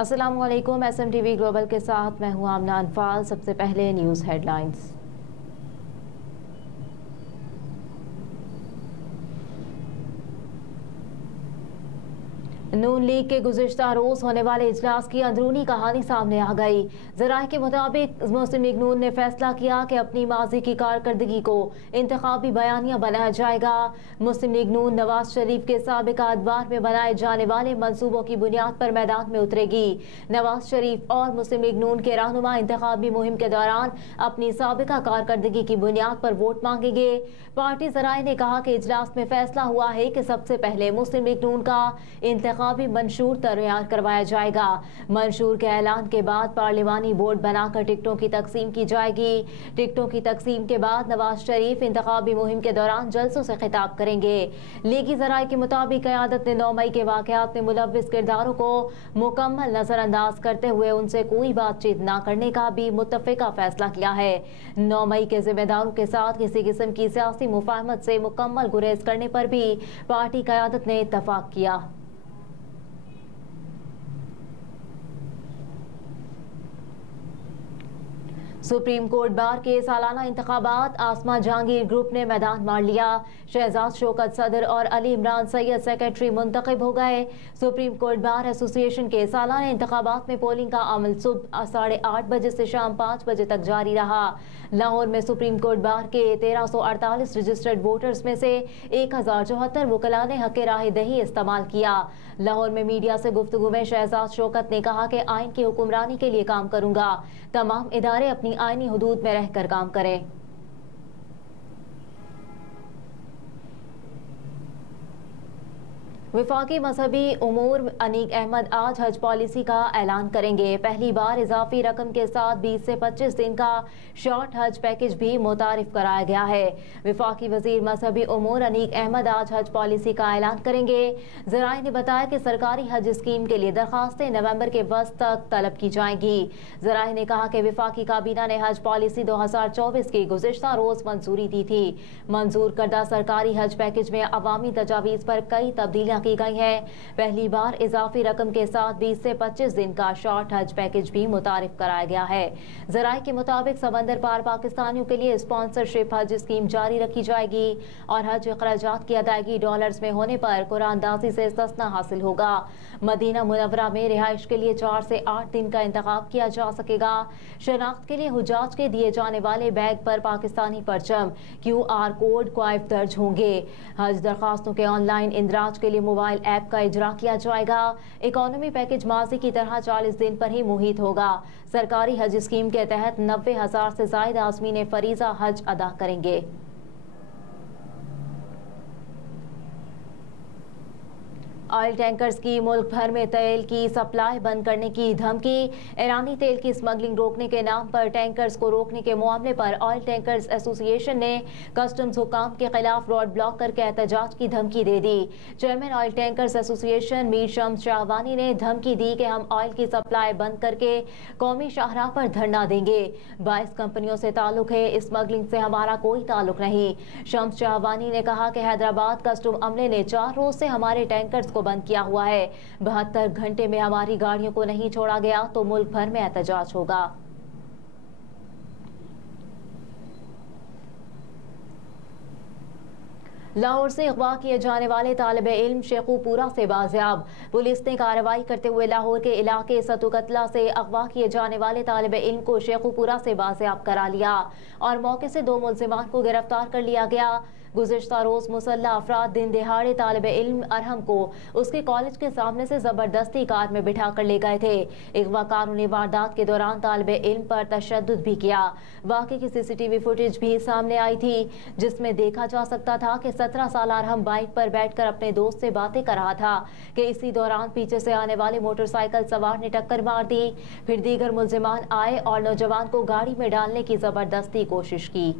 अस्सलाम वालेकुम। SMTV global के साथ मैं हूं आमना अनफाल। सबसे पहले न्यूज़ हेडलाइंस। नून लीग के गुज़िश्ता रोज़ होने वाले इजलास की अंदरूनी कहानी सामने आ गई। ज़राए के मुताबिक मुस्लिम लीग नून ने फैसला किया कि अपनी माजी की कारकर्दगी को इंतखाबी बयानिया बनाया जाएगा। मुस्लिम लीग नून नवाज शरीफ के साबिका अदवार में बनाए जाने वाले मंसूबों की बुनियाद पर मैदान में उतरेगी। नवाज शरीफ और मुस्लिम लीग नून के रहनुमा इंतखाबी मुहिम के दौरान अपनी साबिका कारकर्दगी की बुनियाद पर वोट मांगेंगे। पार्टी ज़राए ने कहा कि इजलास में फैसला हुआ है कि सबसे पहले मुस्लिम लीग नून का इंतखाबी मंशूर तैयार करवाया जाएगा। मंशूर के ऐलान के बाद पार्लिमानी बोर्ड बनाकर टिकटों की तकसीम की जाएगी। टिकटों की तकसीम के बाद नवाज शरीफ इंतखाबी मुहिम के दौरान जलसों से खिताब करेंगे। लीगी ज़राए के मुताबिक क़यादत ने 9 मई के वाक़यात में मुलव्विस किरदारों को मुकम्मल नज़रअंदाज करते हुए उनसे कोई बातचीत न करने का भी मुत्तफ़िका फैसला किया है। 9 मई के जिम्मेदारों के साथ किसी किस्म की सियासी मुफाहमत से मुकम्मल गुरेज करने पर भी पार्टी क़यादत ने इत्तफ़ाक़ किया। सुप्रीम कोर्ट बार के सालाना इंतखाबात, आसमा जहांगीर ग्रुप ने मैदान मार लिया। शहजाद शौकत सदर और अली इमरान सैयद सेक्रेटरी मुंतखब हो गए। सुप्रीम कोर्ट बार एसोसिएशन के सालाना इंतखाबात में पोलिंग का अमल सुबह 8:30 बजे से शाम 5 बजे तक जारी रहा। लाहौर में सुप्रीम कोर्ट बार के 1348 रजिस्टर्ड वोटर्स में से 1074 वकला ने हक़ राह दही इस्तेमाल किया। लाहौर में मीडिया से गुफ्तगू में शहजाद शौकत ने कहा कि आइन की हुक्मरानी के लिए काम करूंगा। तमाम इदारे अपनी आईनी हुदूद में रहकर काम करें। वफाकी मजहबी उमूर अनीक अहमद आज हज पॉलिसी का ऐलान करेंगे। पहली बार इजाफी रकम के साथ 20 से 25 दिन का शॉर्ट हज पैकेज भी मुतारिफ कराया गया है। वफाकी वजीर मजहबी उमूर अनीक अहमद आज हज पॉलिसी का ऐलान करेंगे। ज़राए ने बताया कि सरकारी हज स्कीम के लिए दरखास्तें नवंबर के वस्त तक तलब की जाएंगी। ज़राए ने कहा कि वफाकी काबीना ने हज पॉलिसी 2024 की गुज़िश्ता रोज़ मंजूरी दी थी। मंजूर करदा सरकारी हज पैकेज में अवामी तजावीज़ पर कई तब्दीलियाँ की गई है। पहली बार इजाफी रकम के साथ 20 से 25 दिन का शॉर्ट हज पैकेज भी मुतारिफ कराया गया है। ज़राए के मुताबिक समंदर पार पाकिस्तानियों के लिए स्पॉन्सरशिप हज स्कीम जारी रखी जाएगी और हज अखराजात की अदायगी डॉलर्स में होने पर कुरानदाजी से इस्तिस्ना हासिल होगा। मदीना मुनव्वरा में रिहाइश के लिए 4 से 8 दिन का इंतखाब किया जा सकेगा। शनाख्त के लिए हुज्जाज के दिए जाने वाले बैग पर पाकिस्तानी परचम, QR कोड, क्वाइफ दर्ज होंगे। हज दरखास्तों के ऑनलाइन इंदराज के लिए मोबाइल ऐप का इजरा किया जाएगा। इकोनॉमी पैकेज माजी की तरह 40 दिन पर ही मुहित होगा। सरकारी हज स्कीम के तहत 90,000 से ज्यादा आज़मीन फरीजा हज अदा करेंगे। ऑयल टैंकर्स की मुल्क भर में तेल की सप्लाई बंद करने की धमकी। ईरानी तेल की स्मगलिंग रोकने के नाम पर टैंकर्स को रोकने के मामले पर ऑयल टैंकर्स एसोसिएशन ने कस्टम्स हुकाम के खिलाफ रोड ब्लॉक करके एहतजाज की धमकी दे दी। Chairman oil tankers association Mir Shams Shahwani ने धमकी दी कि हम ऑयल की सप्लाई बंद करके कौमी शाहराह पर धरना देंगे। 22 कंपनियों से ताल्लुक है, स्मगलिंग से हमारा कोई ताल्लुक नहीं। शम्स शाहवानी ने कहा कि हैदराबाद कस्टम अमले ने 4 रोज से हमारे टैंकर्स बंद किया हुआ है। 72 घंटे में हमारी गाड़ियों को नहीं छोड़ा गया तो मुल्क भर में एहतजाज होगा। लाहौर से अगवा किए जाने वाले तालिबे इल्म शेखुपुरा से बाजियाब। पुलिस ने कार्रवाई करते हुए लाहौर के इलाके सतुकतला से अगवा किए जाने वाले तालिबे इल्म को शेखुपुरा से बाजियाब करा लिया और मौके से 2 मुल्जिमान को गिरफ्तार कर लिया गया। गुज़िश्ता रोज मुसल्ला अफराद दिन दिहाड़े तालिबे इल्म अरहम को उसके कॉलेज के सामने से जबरदस्ती कार में बिठा कर ले गए थे। अगवाकारों ने वारदात के दौरान तालिबे इल्म पर तशद्दुद भी किया। वाक़े की CCTV फुटेज भी सामने आई थी जिसमें देखा जा सकता था कि 17 साल अरहम बाइक पर बैठकर अपने दोस्त से बातें कर रहा था कि इसी दौरान पीछे से आने वाले मोटरसाइकिल सवार ने टक्कर मार दी। फिर दीगर मुल्जिमान आए और नौजवान को गाड़ी में डालने की जबरदस्ती कोशिश की।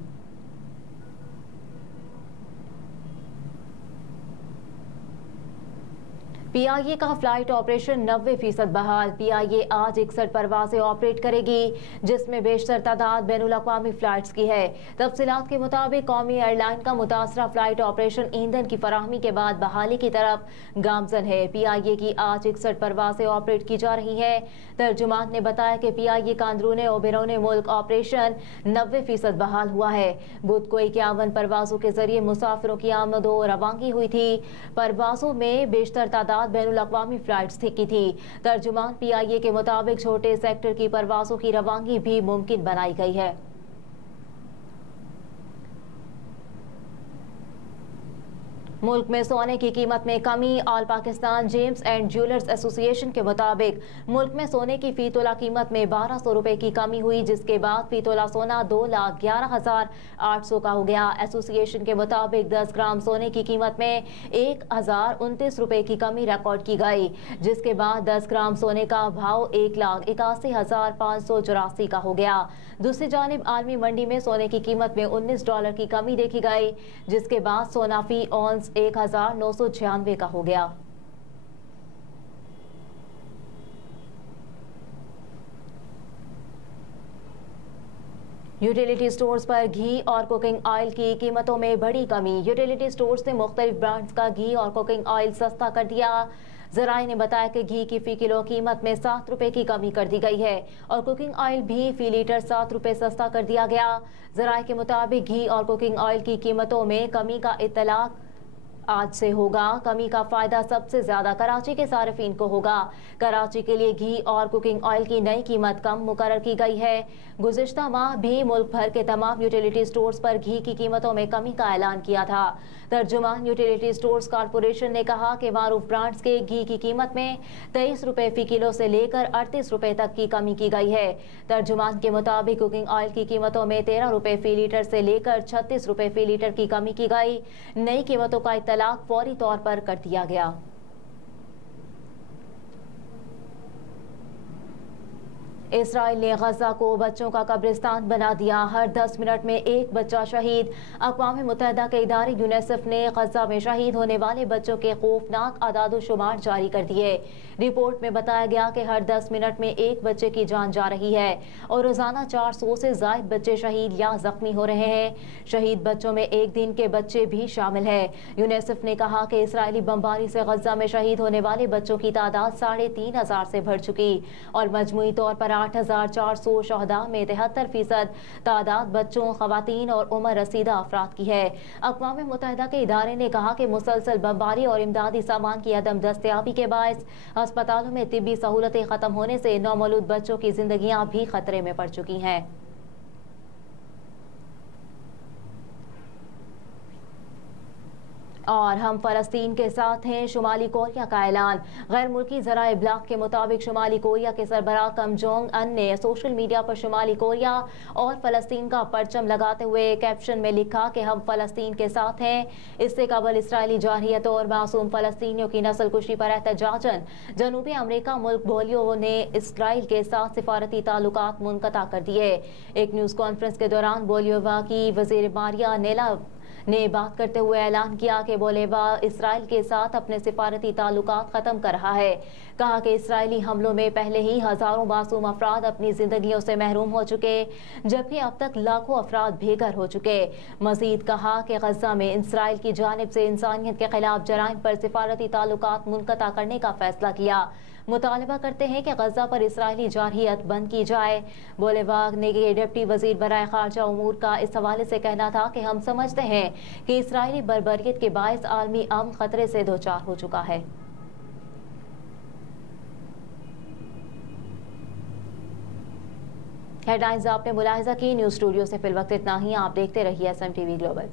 PIA का फ्लाइट ऑपरेशन 90% बहाल। PIA आज 61 परवाजें ऑपरेट करेगी, जिसमें बेशतर तादाद बैनुल-अक़वामी फ्लाइट्स की है। तफसीलात के मुताबिक कौमी एयरलाइन का मुतासरा फ्लाइट ऑपरेशन ईंधन की फराहमी के बाद बहाली की तरफ गामजन है। PIA की आज 61 परवाजें ऑपरेट की जा रही है। तर्जुमान ने बताया कि PIA का अंदरूनी और बैरून मुल्क ऑपरेशन 90% बहाल हुआ है। बुध को 51 परवाजों के जरिए मुसाफिरों की आमद व रवानगी हुई थी। परवाजों में बेशतर तादाद बैनुल-अक़वामी फ्लाइट्स की थी। तर्जुमान PIA के मुताबिक छोटे सेक्टर की परवाजों की रवानगी भी मुमकिन बनाई गई है। मुल्क में सोने की कीमत में कमी। All Pakistan James and jewellers association के मुताबिक मुल्क में सोने की फी तोला कीमत में 1200 रुपए की कमी हुई, जिसके बाद फी तोला सोना 2,11,800 का हो गया। एसोसिएशन के मुताबिक 10 ग्राम सोने की कीमत में 1,029 रुपए की कमी रिकॉर्ड की गई, जिसके बाद 10 ग्राम सोने का भाव 1,81,584 का हो गया। दूसरी जानिब आलमी मंडी में सोने की कीमत में $19 की कमी देखी गई, जिसके बाद सोना फी औंस 1,996 का हो गया। यूटिलिटी स्टोर्स पर घी और कुकिंग ऑयल की कीमतों में बड़ी कमी। यूटिलिटी स्टोर्स ने मुख्तलिफ ब्रांड्स का घी और कुकिंग ऑयल सस्ता कर दिया। ज़राए ने बताया कि घी की फी किलो कीमत में 7 रुपए की कमी कर दी गई है और कुकिंग ऑयल भी फी लीटर 7 रुपए सस्ता कर दिया गया। ज़राए के मुताबिक घी और कुकिंग ऑयल की कीमतों में कमी का इत्तलाक आज से होगा। कमी का फायदा सबसे ज्यादा कराची के सार्फिन को होगा। कराची के लिए घी और कुकिंग ऑयल की नई कीमत कम मुकर्रर की गई है। गुज़िश्ता माह भी मुल्क भर के तमाम यूटिलिटी स्टोर्स पर घी की कीमतों में कमी का ऐलान किया था। तर्जुमान यूटिलिटी स्टोर्स कॉरपोरेशन ने कहा कि मारूफ ब्रांड्स के घी की कीमत में 23 रुपए फी किलो से लेकर 38 रुपए तक की कमी की गई है। तर्जुमान के मुताबिक कुकिंग ऑयल की कीमतों में 13 रुपए फी लीटर से लेकर 36 रुपए फी लीटर की कमी की गई। नई कीमतों का इत्तलाक फौरी तौर पर कर दिया गया। इसराइल ने गजा को बच्चों का कब्रिस्तान बना दिया। हर 10 मिनट में एक बच्चा शहीद। अक़वाम मुत्तहिदा के इदारे यूनिसेफ ने गजा में शहीद होने वाले बच्चों के खौफनाक आदाद-ओ-शुमार जारी कर दिए। रिपोर्ट में बताया गया कि हर 10 मिनट में एक बच्चे की जान जा रही है और रोजाना 400 से ज़ायद बच्चे शहीद या जख्मी हो रहे हैं। शहीद बच्चों में एक दिन के बच्चे भी शामिल है। यूनिसेफ ने कहा कि इसराइली बमबारी से गजा में शहीद होने वाले बच्चों की तादाद 3,500 से बढ़ चुकी और मजमूई तौर पर 8,400 शहदा में 73% तादाद बच्चों, खवातीन और उम्र रसीदा अफराद की है। अक़वाम मुत्तहिदा के इदारे ने कहा कि मुसलसल बमबारी और इमदादी सामान की अदम दस्तयाबी के बायस अस्पतालों में तिब्बी सहूलतें खत्म होने से नौमौलूद बच्चों की जिंदगियां भी खतरे में पड़ चुकी हैं। और हम फ़लस्तीन के साथ हैं। शुमाली कोरिया का ऐलान। गैर मुल्की ज़राए इब्लाग के मुताबिक शुमाली कोरिया के सरबराह किम जोंग अन ने सोशल मीडिया पर शुमाली कोरिया और फ़लस्तीन का परचम लगाते हुए कैप्शन में लिखा कि हम फ़लस्तीन के साथ हैं। इससे कबल इसराइली जारहियतों और मासूम फ़लस्तीनियों की नस्ल कुशी पर एहतजाजन जनूबी अमरीका मुल्क बोलियो ने इसराइल के साथ सिफारती ताल्लुकात मुनक़ता कर दिए। एक न्यूज़ कॉन्फ्रेंस के दौरान बोलियोवा की वज़ीर मारिया नेला ने बात करते हुए ऐलान किया कि बोलेवा इसराइल के साथ अपने सिफारती ताल्लुकात ख़त्म कर रहा है। कहा कि इसराइली हमलों में पहले ही हज़ारों मासूम अफराद अपनी ज़िंदगियों से महरूम हो चुके, जबकि अब तक लाखों अफराद बेघर हो चुके। मज़ीद कहा कि गजा में इसराइल की जानिब से इंसानियत के खिलाफ जराइम पर सिफारती ताल्लुकात मुनक़ता करने का फैसला किया। मुतालबा करते हैं कि गजा पर इसराइली जारहियत बंद की जाए। बोलेबाग ने डिप्टी वजीर बराए खारजा उमूर का इस हवाले से कहना था कि हम समझते हैं कि इसराइली बर्बरियत के बायस आलमी अमन खतरे से दो चार हो चुका है। हेडलाइंस आपने मुलाहिजा की। न्यूज़ स्टूडियो से फिल वक्त इतना ही। आप देखते रहिए SMTV ग्लोबल।